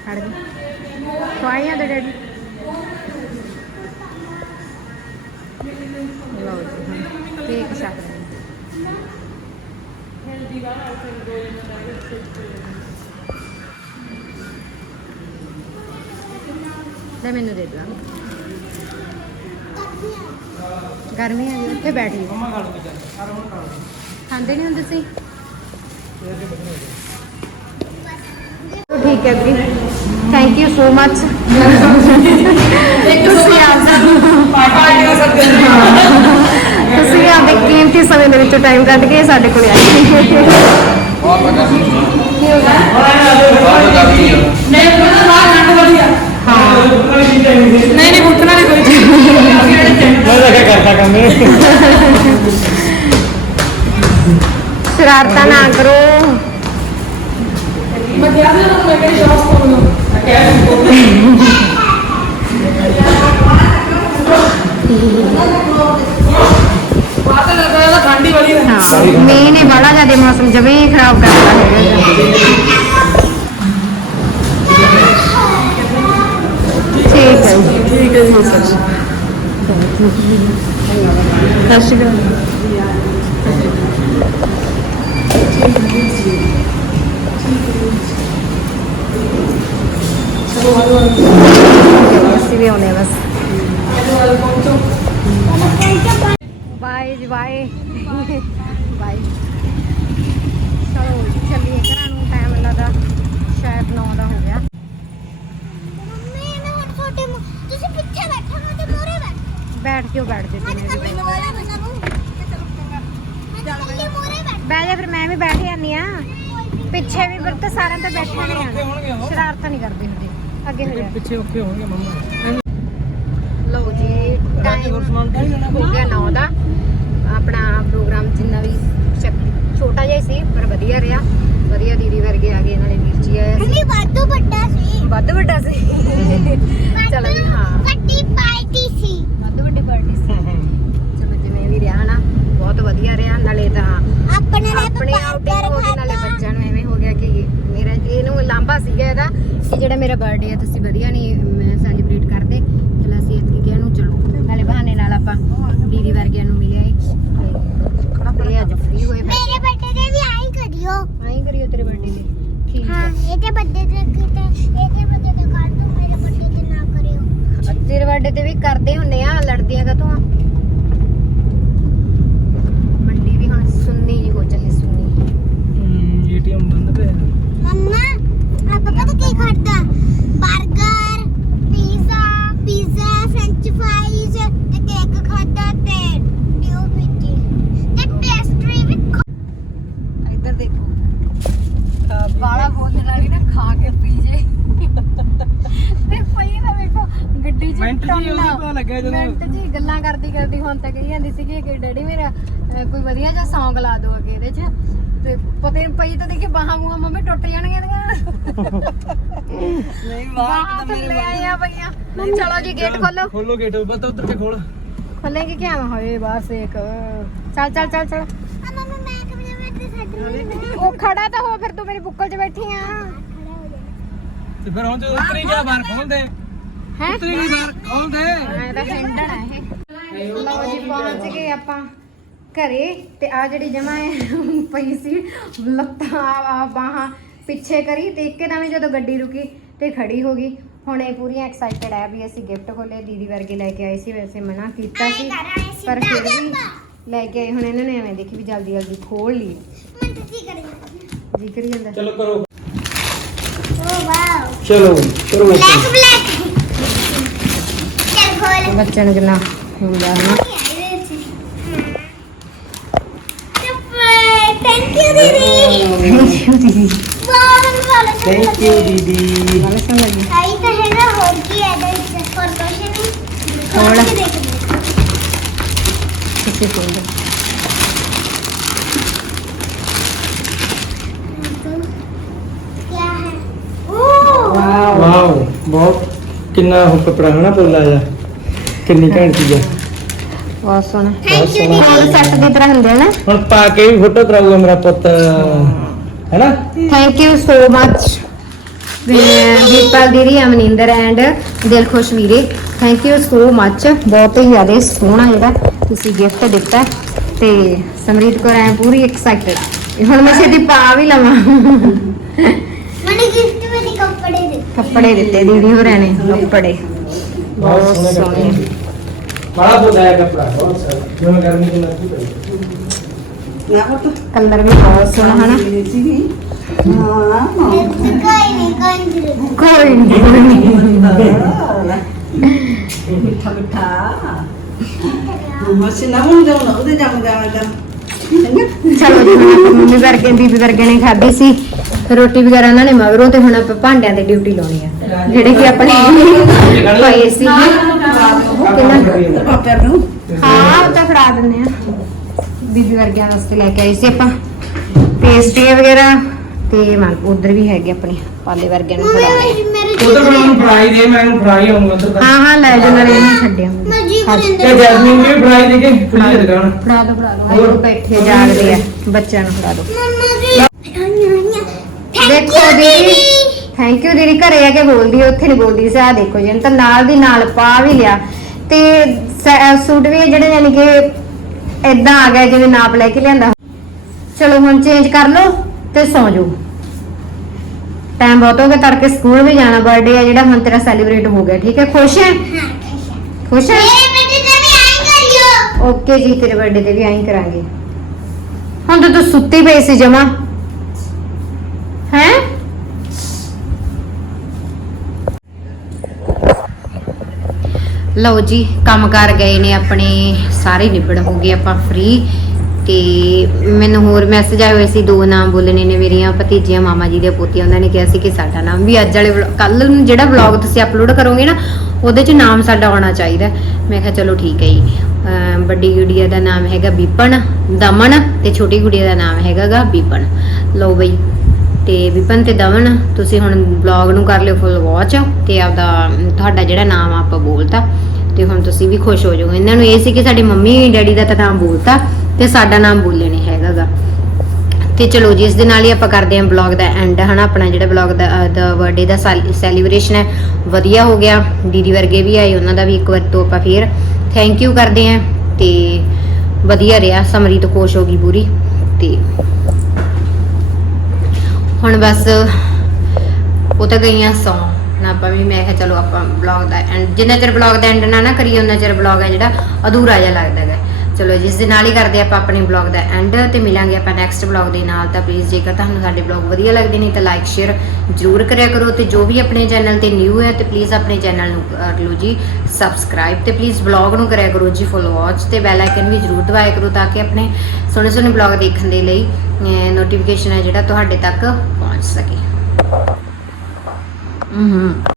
ਖੜ ਗਈ। ਖਵਾਈਆਂ ਦੇ ਡੈਡੀ। ਲਓ ਜੀ ਹੁਣ। ਲੈ ਮੈਨੂੰ ਦੇ ਦਿਓ। ਗਰਮੀ ਆ ਗਈ ਉੱਥੇ ਬੈਠ ਗਈ। ਖਾਂਦੇ ਨਹੀਂ ਹੁੰਦੇ ਸੀ ਠੀਕ ਹੈ ਜੀ। ਥੈਂਕ ਯੂ ਸੋ ਮਚ ਤੁਸੀਂ ਆਪ ਪਾਰਟੀ ਕਰ ਸਕਦੇ ਤੁਸੀਂ ਆਪਦੇ ਕੀਮਤੀ ਸਮੇਂ ਦੇ ਵਿੱਚੋਂ ਟਾਈਮ ਕੱਢ ਕੇ ਸਾਡੇ ਕੋਲ ਆਏ। ਮੈਂ ਕਰ ਕੀ ਹੋ ਗਿਆ ਨਹੀਂ ਉਹਨਾਂ ਦਾ ਠੰਡ ਵਧੀਆ ਨਹੀਂ ਨਹੀਂ ਉੱਠਣਾ ਨਹੀਂ ਕੋਈ। ਚੀਜ਼ ਮੈਂ ਤਾਂ ਕਿਆ ਕਰਦਾ ਕੰਮ ਸ਼ਰਾਰਤਾਂ ਨਾ ਕਰੋ। ਮੈਂ ਕਿਹਾ ਸੀ ਨਾ ਮੈਂ ਕਿਹੜੀ ਜੌਬ ਕਰੂੰਗਾ ਬਾਤ ਲੱਗਾ ਇਹਦਾ ਠੰਡੀ ਵਾਲੀ ਹੈ ਹਾਂ ਮੀਂਹ ਨੇ ਬੜਾ ਜ਼ਿਆਦਾ ਮੌਸਮ ਜਵੇਂ ਹੀ ਖਰਾਬ ਕਰਤਾ ਹੈਗਾ ਠੀਕ ਹੈ ਜੀ ਠੀਕ ਹੈ ਜੀ ਸਰ ਸਤਿ ਸ਼੍ਰੀ ਅਕਾਲ ਅਸੀਂ ਵੀ ਆਉਣੇ ਆ ਬਸ ਬਾਏ ਚਲੋ ਚੱਲੀਏ ਘਰਾਂ ਨੂੰ ਟਾਈਮ ਲੱਗਦਾ ਸ਼ਾਇਦ 9 ਦਾ ਹੋ ਗਿਆ ਮੰਮੀ ਮੈਂ ਹੁਣ ਤੁਹਾਡੇ ਤੁਸੀਂ ਪਿੱਛੇ ਬੈਠੋ ਮੈਂ ਤੇ ਮੋਰੇ ਬੈਠ ਬੈਠ ਕੇ ਬੈਠ ਜੇ ਬਹਿ ਜਾ ਫਿਰ, ਮੈਂ ਵੀ ਬੈਠ ਜਾਂਦੀ ਆ ਪਿੱਛੇ ਵੀ ਪਰ ਤਾਂ ਸਾਰਿਆਂ ਤਾਂ ਬੈਠਾ ਨਹੀਂ ਆਣਾ ਸ਼ਰਾਰਤਾਂ ਨਹੀਂ ਕਰਦੇ ਹੁੰਦੇ। ਅੱਗੇ ਹੋ ਜਾ। ਪਿੱਛੇ ਓਕੇ ਹੋਣਗੇ ਮੰਮਾ। ਲਓ ਜੀ ਟਾਈਮ ਹੋ ਗਿਆ 9 ਦਾ। ਆਪਣਾ ਪ੍ਰੋਗਰਾਮ ਜਿੰਨਾ ਵੀ ਛੋਟਾ ਜਿਹਾ ਸੀ ਪਰ ਵਧੀਆ ਰਿਹਾ। ਵਧੀਆ ਦੀਦੀ ਵਰਗੇ ਆ ਗਏ ਨਾਲੇ ਵੀਰ ਜੀ ਆਇਆ ਸੀ। ਨਹੀਂ ਵਾਧੂ ਵੱਡਾ ਸੀ। ਵੱਧ ਵੱਡਾ ਸੀ। ਚਲੋ ਜੀ ਹਾਂ। ਵੱਡੀ ਪਾਰਟੀ ਸੀ। ਵੱਧ ਵੱਡੀ ਪਾਰਟੀ ਸੀ। ਚਲੋ ਜਿਵੇਂ ਵੀ ਰਿਹਾ ਨਾ ਬਹੁਤ ਵਧੀਆ ਰਿਹਾ। ਨਾਲੇ ਤਾਂ ਆਪਣੇ ਆਊਟਿੰਗ ਹੋ ਗਈ ਨਾਲੇ ਬੱਚਿਆਂ ਨੂੰ ਇਹਨੂੰ ਲਾਂਭਾ ਸੀਗਾ ਇਹਦਾ ਕਿ ਜਿਹੜਾ ਮੇਰਾ ਬਰਥਡੇ ਹੈ ਤੁਸੀਂ ਵਧੀਆ ਨਹੀਂ ਸੈਲੀਬ੍ਰੇਟ ਕਰਦੇ। ਚਲੋ ਅਸੀਂ ਇੱਥੇ ਕਿਹਾ ਨੂੰ ਚਲੋ। ਨਾਲੇ ਬਹਾਨੇ ਨਾਲ ਆਪਾਂ ਦੀਦੀ ਵਰਗਿਆਂ ਨੂੰ ਮਿਲਿਆ ਤੇ ਇਹ ਅੱਜ ਫ੍ਰੀ ਹੋਏ ਮੇਰੇ ਬਰਥਡੇ ਤੇ ਵੀ ਆਈ ਕਰਿਓ। ਆਈ ਕਰਿਓ ਤੇਰੇ ਬਰਥਡੇ ਤੇ। ਠੀਕ ਹਾਂ ਹੈ ਇਹਦੇ ਬਰਥਡੇ ਤੇ ਕਿਤੇ ਇਹਦੇ ਬਰਥਡੇ ਤੇ ਕਰ ਦੋ ਮੇਰੇ ਬਰਥਡੇ ਤੇ ਨਾ ਕਰਿਓ। ਤੇਰੇ ਬਰਥਡੇ ਤੇ ਵੀ ਕਰਦੇ ਹੁੰਨੇ ਆ ਲੜਦੀਆਂ ਕਾ ਤੂੰ ਮੰਡੀ ਵੀ ਹੁਣ ਸੁੰਨੀ ਜੀ ਹੋ ਚੱਲੀ ਸੁੰਨੀ ਏਟੀਐਮ ਬੰਦ ਪਿਆ ਮੰਮਾ ਆਪਾਂ ਪਤਾ ਕੀ ਖਾਦਾ 버ਗਰ ਪੀਜ਼ਾ ਪੀਜ਼ਾ ਫ੍ਰੈਂਚ ਫ੍ਰਾਈਜ਼ ਤੇ ਕੇਕ ਖਾਦਾ ਤੇ ਨਿਊ ਮਿੱਟੀ ਤੇ ਪੇਸਟਰੀ ਵੀ ਇੱਧਰ ਦੇਖੋ। ਬਾਲਾ ਬੋਲਣ ਵਾਲੀ ਨਾ ਖਾ ਕੇ ਪੀ ਜੇ। ਤੇ ਪਈ ਨਾ ਵੇਖੋ ਗੱਡੀ ਚ ਮਿੰਟ ਉਹਦੀ ਟੰਨਾ। ਪਤਾ ਲੱਗਿਆ ਜਦੋਂ- ਮਿੰਟ ਜੀ ਗੱਲਾਂ ਕਰਦੀ ਕਰਦੀ ਹੁਣ ਤੱਕ ਕਹੀ ਜਾਂਦੀ ਸੀਗੀ ਕਿ ਡੈਡੀ ਮੇਰਾ ਕੋਈ ਵਧੀਆ ਜਿਹਾ Song ਲਾ ਦਿਓ ਅੱਗੇ ਇਹਦੇ ਚ। ਤੇ ਪਤਾ ਪਈ ਤਾਂ ਦੇਖੀ ਬਾਹਾਂ ਬੂਹਾਂ ਮੰਮੀ ਟੁੱਟ ਜਾਣਗੀਆਂ ਇਹਦੀਆਂ। ਨਹੀਂ ਬਾਹਾਂ ਥੱਲੇ ਆਈਆਂ ਪਈਆਂ। ਚਲੋ ਜੀ ਗੇਟ ਖੋਲੋ। ਖੋਲੋ ਗੇਟ ਬਸ ਉੱਧਰ ਤੇ ਖੋਲ। ਖੋਲੇਂਗੇ ਕਿ ਆਵਾਂ ਹੋਏ ਬਸ ਇੱਕ ਚੱਲ ਚੱਲ ਚੱਲ ਚੱਲ। ਆ ਮਮਾ ਮੈਂ ਕਮਰੇ ਵਿੱਚ ਛੱਡ ਉਹ ਖੜਾ ਤਾਂ ਹੋ ਫਿਰ ਤੂੰ ਮੇਰੀ ਬੁੱਕਲ 'ਚ ਬੈਠੀ ਆ। ਤੇ ਫਿਰ ਹੁਣ ਤੇ ਉਤਰੀ ਜਾ ਬਾਹਰ ਖੋਲ ਦੇ। ਹੈ? ਉਤਰੀ ਬਾਹਰ ਖੋਲ ਦੇ। ਮੈਂ ਤਾਂ ਹਿੰਡਣ ਇਹ। ਲਓ ਜੀ ਪਹੁੰਚ ਗਏ ਆਪਾਂ। ਘਰੇ ਤੇ ਆ ਜਿਹੜੀ ਜਮਾ ਹੈ ਪਈ ਸੀ ਲੱਤਾਂ ਆ ਬਾਹਾਂ ਪਿੱਛੇ ਕਰੀ ਤੇ ਇੱਕਦਮ ਹੀ ਜਦੋਂ ਗੱਡੀ ਰੁਕੀ ਤੇ ਖੜੀ ਹੋ ਗਈ। ਹੁਣ ਇਹ ਪੂਰੀਆਂ ਐਕਸਾਈਟਡ ਹੈ ਵੀ ਅਸੀਂ ਗਿਫਟ ਖੋਲੇ ਦੀਦੀ ਵਰਗੇ ਲੈ ਕੇ ਆਏ ਸੀ ਵੈਸੇ ਮਨਾ ਕੀਤਾ ਸੀ। ਪਰ ਫਿਰ ਵੀ ਲੈ ਕੇ ਆਏ ਹੁਣ ਇਹਨਾਂ ਨੇ ਐਵੇਂ ਦੇਖੀ ਵੀ ਜਲਦੀ ਜਲਦੀ ਖੋਲ ਲਈ ਮੈਂ ਤੁਸੀਂ ਕਰੇਗਾ ਜੀ ਕਰੀ ਜਾਂਦਾ। ਚਲੋ ਕਰੋ। Oh wow. ਚਲੋ ਕਰੋ। Black black. ਚੱਲ ਖੋਲ ਬੱਚਿਆਂ ਨੂੰ ਕਿੰਨਾ ਹੁੰਦਾ ਹੈ ਨਾ ਥੈਂਕ ਯੂ ਦੀਦੀ ਵਾਹ ਥੈਂਕ ਯੂ ਦੀਦੀ ਗੱਲ ਸਮਝ ਗਈ ਆਈ ਤਾਂ ਹੈਗਾ ਹੋਰ ਕੀ ਹੈ ਇਹਦੇ ਵਿੱਚ ਹੋਰ ਕੁਛ ਨਹੀਂ ਹੋਰ? ਖੋਲ ਕੇ ਦੇਖਦੇ ਕਿਸੇ ਕੋਲ ਕੀ ਹੈ ਓ ਵਾਓ ਬਹੁਤ ਕਿੰਨਾ ਉਹ ਕਪੜਾ ਹਨਾ ਪੋਲਾ ਜਾ ਕਿੰਨੀ ਘੈਂਟ ਚੀਜ਼ ਆ ਬਹੁਤ ਸੋਹਣਾ ਥੈਂਕ ਯੂ ਹਾਲ ਸੈੱਟ ਦੀ ਤਰ੍ਹਾਂ ਹੁੰਦੇ ਆ ਨਾ ਹੁਣ ਪਾ ਕੇ ਵੀ ਫੋਟੋ ਕਰਾਊਗਾ ਮੇਰਾ ਪੁੱਤ ਹੈਨਾ? ਥੈਂਕ ਯੂ ਸੋ ਮੱਚ ਦੀਪਲ ਦੀਦੀ ਅਮਨਿੰਦਰ ਐਂਡ ਦਿਲਖੁਸ਼ ਵੀਰੇ। ਥੈਂਕ ਯੂ ਸੋ ਮੱਚ ਬਹੁਤ ਹੀ ਜ਼ਿਆਦਾ ਸੋਹਣਾ ਜਿਹੜਾ ਤੁਸੀਂ ਗਿਫਟ ਦਿੱਤਾ। ਤੇ ਸਮਰੀਤ ਕੌਰ ਐ ਪੂਰੀ ਐਕਸਾਈਟਡ ਹੁਣ ਮੈਂ ਛੇਤੀ ਪਾ ਵੀ ਲਵਾਂ। ਮੈਨੂੰ ਗਿਫਟ ਵਿੱਚ ਕੱਪੜੇ ਦੇ। ਕੱਪੜੇ ਦਿੱਤੇ ਦੀਦੀ ਹੋਰਾਂ ਨੇ ਕੱਪੜੇ। ਬਹੁਤ ਸੋਹਣੇ ਬੜਾ ਹੈ ਕਪੜਾ ਬਹੁਤ ਸਾਰਾ ਜਿਵੇਂ ਗਰਮੀ ਚ ਲੱਗਦੀ ਪਈ ਨਾ ਪੁੱਤ। ਕਲਰ ਵੀ ਬਹੁਤ ਸੋਹਣਾ ਹਨਾ? ਇਹ ਸੀ। ਹਾਂ ਕੋਈ ਨਹੀਂ ਕੰਜਰ ਕੋਈ ਨਹੀਂ ਮਿੱਠਾ ਮਿੱਠਾ। ਮਸੀਂ ਨਾ ਮੁੰਡੇ ਨੂੰ ਉਹਦੇ ਜੰਮ ਜਾਵੇਗਾ ਚਲੋ ਜੀ ਆਪਾਂ ਮੰਮੀ ਵਰਗੇ ਬੀਬੀ ਵਰਗੇ ਨੇ ਖਾਧੀ ਸੀ। ਰੋਟੀ ਵਗੈਰਾ ਇਹਨਾਂ ਨੇ ਮਗਰੋਂ ਤੇ ਹੁਣ ਆਪਾਂ ਭਾਂਡਿਆਂ ਤੇ ਡਿਊਟੀ ਲਾਉਣੀ ਆ। ਜਿਹੜੇ ਕਿ ਆਪਣੇ ਪਏ ਸੀ। ਹਾਂ ਉਹ ਤਾਂ ਫੜਾ ਦਿੰਦੇ ਆ। ਬੀਬੀ ਵਰਗਿਆਂ ਵਾਸਤੇ ਲੈ ਕੇ ਆਏ ਸੀ ਆਪਾਂ। ਪੇਸਟਰੀਆਂ ਵਗੈਰਾ ਤੇ ਮਨ ਉਧਰ ਵੀ ਹੈਗੇ ਆਪਣੇ ਪਾਲੇ ਵਰਗਿਆਂ ਨੂੰ ਫੜਾ ਉਧਰ ਮੈਨੂੰ ਫਰਾਈ ਦੇ ਮੈਨੂੰ ਫਰਾਈ ਆਉਂਗਾ ਉਧਰ ਹਾਂ ਹਾਂ ਲੈ ਜਾਓ ਨਾਲੇ ਇਹਨੂੰ ਛੱਡਿਆ ਮੈਂ ਜੀ। ਤੇ ਜੈਸਮੀਨ ਵੀ ਫਰਾਈ ਦੇ ਕੇ? ਖੁੱਲੀ ਦੁਕਾਨ। ਫੜਾ ਦੋ ਫੜਾ ਦੋ। ਉਹ ਬੈਠੇ ਜਾਗਦੇ ਆ ਬੱਚਿਆਂ ਨੂੰ ਫੜਾ ਦੋ। ਮੰਮਾ ਜੀ ਦੇਖੋ ਦੀਦੀ। ਥੈਂਕ ਯੂ ਦੀਦੀ। ਘਰੇ ਆ ਕੇ ਬੋਲਦੀ ਉੱਥੇ ਨਹੀਂ ਬੋਲਦੀ। ਸੀ ਆ ਦੇਖੋ ਜੀ ਇਹਨੇ ਤਾਂ ਨਾਲ ਦੀ ਨਾਲ ਪਾ ਵੀ ਲਿਆ। ਤੇ ਸੂਟ ਵੀ ਜਿਹੜੇ ਯਾਨੀ ਕਿ ਇਦਾਂ ਆ ਗਿਆ ਜਿਵੇਂ ਨਾਪ ਲੈ ਕੇ ਲਿਆਂਦਾ। ਚਲੋ ਹੁਣ ਚੇਂਜ ਕਰ ਲਓ ਤੇ ਸੌਂ ਜਾਓ। ਟਾਈਮ ਬਹੁਤ ਹੋ ਗਿਆ ਤੜਕੇ ਸਕੂਲ ਵੀ ਜਾਣਾ ਬਰਥਡੇ ਆ ਜਿਹੜਾ ਹੁਣ ਤੇਰਾ ਸੈਲੀਬ੍ਰੇਟ ਹੋ ਗਿਆ ਠੀਕ ਹੈ? ਖੁਸ਼ ਹੈ? ਖੁਸ਼ ਹੈ। ਆਈ ਓਕੇ ਜੀ ਤੇਰੇ ਬਰਥਡੇ ਤੇ ਵੀ ਐਂ ਹੀ ਕਰਾਂਗੇ। ਹੁਣ ਤਾਂ ਤੂੰ ਸੁੱਤੀ ਪਈ ਸੀ ਜਮਾ। ਹੈ? ਲਓ ਜੀ ਕੰਮ ਕਰ ਗਏ ਨੇ ਆਪਣੇ, ਸਾਰੇ ਨਿਬੜ ਹੋ ਗਏ ਆਪਾਂ ਫ੍ਰੀ ਤੇ ਮੈਨੂੰ ਹੋਰ ਮੈਸੇਜ ਆਏ ਹੋਏ ਸੀ, ਦੋ ਨਾਮ ਬੋਲਣੇ ਨੇ ਮੇਰੀਆਂ, ਭਤੀਜੀਆਂ, ਮਾਮਾ ਜੀ ਦੇ ਪੋਤੀਆਂ, ਉਹਨਾਂ ਨੇ ਕਿਹਾ ਸੀ ਕਿ ਸਾਡਾ ਨਾਮ ਵੀ ਅੱਜ ਵਾਲੇ ਕੱਲ ਨੂੰ ਜਿਹੜਾ ਵਲੌਗ ਤੁਸੀਂ ਅਪਲੋਡ ਕਰੋਗੇ ਨਾ, ਉਹਦੇ 'ਚ ਨਾਮ ਸਾਡਾ ਆਉਣਾ ਚਾਹੀਦਾ। ਮੈਂ ਕਿਹਾ ਚਲੋ ਠੀਕ ਹੈ ਜੀ। ਵੱਡੀ ਗੁੜੀਆ ਦਾ ਨਾਮ ਹੈਗਾ ਬੀਪਨ ਦਮਨ ਤੇ ਛੋਟੀ ਗੁੜੀਆ ਦਾ ਨਾਮ ਹੈਗਾਗਾ ਬੀਪਨ ਲਓ ਬਈ, ਤੇ ਵਿਪਨ ਤੇ ਦਮਨ, ਤੁਸੀਂ ਹੁਣ ਵਲੌਗ ਨੂੰ ਕਰ ਲਿਓ ਫੁੱਲ ਵਾਚ ਤੇ ਆਪਦਾ, ਤੁਹਾਡਾ ਜਿਹੜਾ ਨਾਮ ਆ ਆਪਾਂ ਬੋਲਤਾ। ਤੇ ਹੁਣ ਤੁਸੀਂ ਵੀ ਖੁਸ਼ ਹੋ ਜਾਓਗੇ। ਇਹਨਾਂ ਨੂੰ ਇਹ ਸੀ ਕਿ ਸਾਡੀ ਮੰਮੀ ਡੈਡੀ ਦਾ ਤਾਂ ਨਾਮ ਬੋਲਤਾ ਤੇ ਸਾਡਾ ਨਾਮ ਬੋਲੇ ਨਹੀਂ ਹੈਗਾਗਾ। ਤੇ ਚਲੋ ਜੀ, ਇਸ ਦੇ ਨਾਲ ਹੀ ਆਪਾਂ ਕਰਦੇ ਹਾਂ ਵਲੌਗ ਦਾ ਐਂਡ ਹਨਾ? ਆਪਣਾ ਜਿਹੜਾ ਵਲੌਗ ਦਾ ਦਾ ਬਰਥਡੇ ਦਾ ਸੈਲੀਬ੍ਰੇਸ਼ਨ ਹੈ, ਵਧੀਆ ਹੋ ਗਿਆ। ਦੀਦੀ ਵਰਗੇ ਵੀ ਆਏ, ਉਹਨਾਂ ਦਾ ਵੀ ਇੱਕ ਵਾਰ ਤੋਂ ਆਪਾਂ ਫੇਰ ਥੈਂਕ ਯੂ ਕਰਦੇ ਹਾਂ ਤੇ ਵਧੀਆ ਰਿਹਾ। ਸਮਰੀਤ ਖੁਸ਼ ਹੋ ਗਈ ਪੂਰੀ ਤੇ ਹੁਣ ਬਸ, ਉਹ ਤਾਂ ਗਈਆਂ ਸੌਂ। ਨਾ ਆਪਾਂ ਵੀ ਮੈਂ ਕਿਹਾ ਚਲੋ ਆਪਾਂ ਵਲੌਗ ਦਾ ਐਂਡ ਜਿੰਨਾ ਚਿਰ ਵਲੌਗ ਦਾ ਐਂਡ ਨਾ ਨਾ ਕਰੀਏ ਉਹਨਾਂ ਚਿਰ ਵਲੌਗ ਹੈ ਜਿਹੜਾ ਅਧੂਰਾ ਜਿਹਾ ਲੱਗਦਾ ਹੈ ਚਲੋ ਜਿਸ ਦੇ ਨਾਲ ਹੀ ਕਰਦੇ ਆਪਾਂ ਆਪਣੇ ਵਲੌਗ ਦਾ ਐਂਡ ਤੇ ਮਿਲਾਂਗੇ ਆਪਾਂ ਨੈਕਸਟ ਵਲੌਗ ਦੇ ਨਾਲ। ਤਾਂ ਪਲੀਜ਼ ਜੇਕਰ ਤੁਹਾਨੂੰ ਸਾਡੇ ਵਲੌਗ ਵਧੀਆ ਲੱਗਦੇ ਨੇ ਤਾਂ ਲਾਈਕ ਸ਼ੇਅਰ ਜਰੂਰ ਕਰਿਆ ਕਰੋ ਤੇ ਜੋ ਵੀ ਆਪਣੇ ਚੈਨਲ ਤੇ ਨਿਊ ਹੈ ਤੇ ਪਲੀਜ਼ ਆਪਣੇ ਚੈਨਲ ਨੂੰ ਕਰ ਲਓ ਜੀ ਸਬਸਕ੍ਰਾਈਬ ਤੇ ਪਲੀਜ਼ ਵਲੌਗ ਨੂੰ ਕਰਿਆ ਕਰੋ ਜੀ ਫੋਲੋ ਵਾਚ ਤੇ ਬੈਲ ਆਈਕਨ ਵੀ ਜਰੂਰ ਦਬਾਇਆ ਕਰੋ ਤਾਂ ਕਿ ਆਪਣੇ ਸੋਹਣੇ ਸੋਹਣੇ ਵਲੌਗ ਦੇਖਣ ਦੇ ਲਈ ਨੋਟੀਫਿਕੇਸ਼ਨ ਹੈ ਜਿਹੜਾ ਤੁਹਾਡੇ ਤੱਕ ਪਹੁੰਚ ਸਕੇ। ਹੂੰ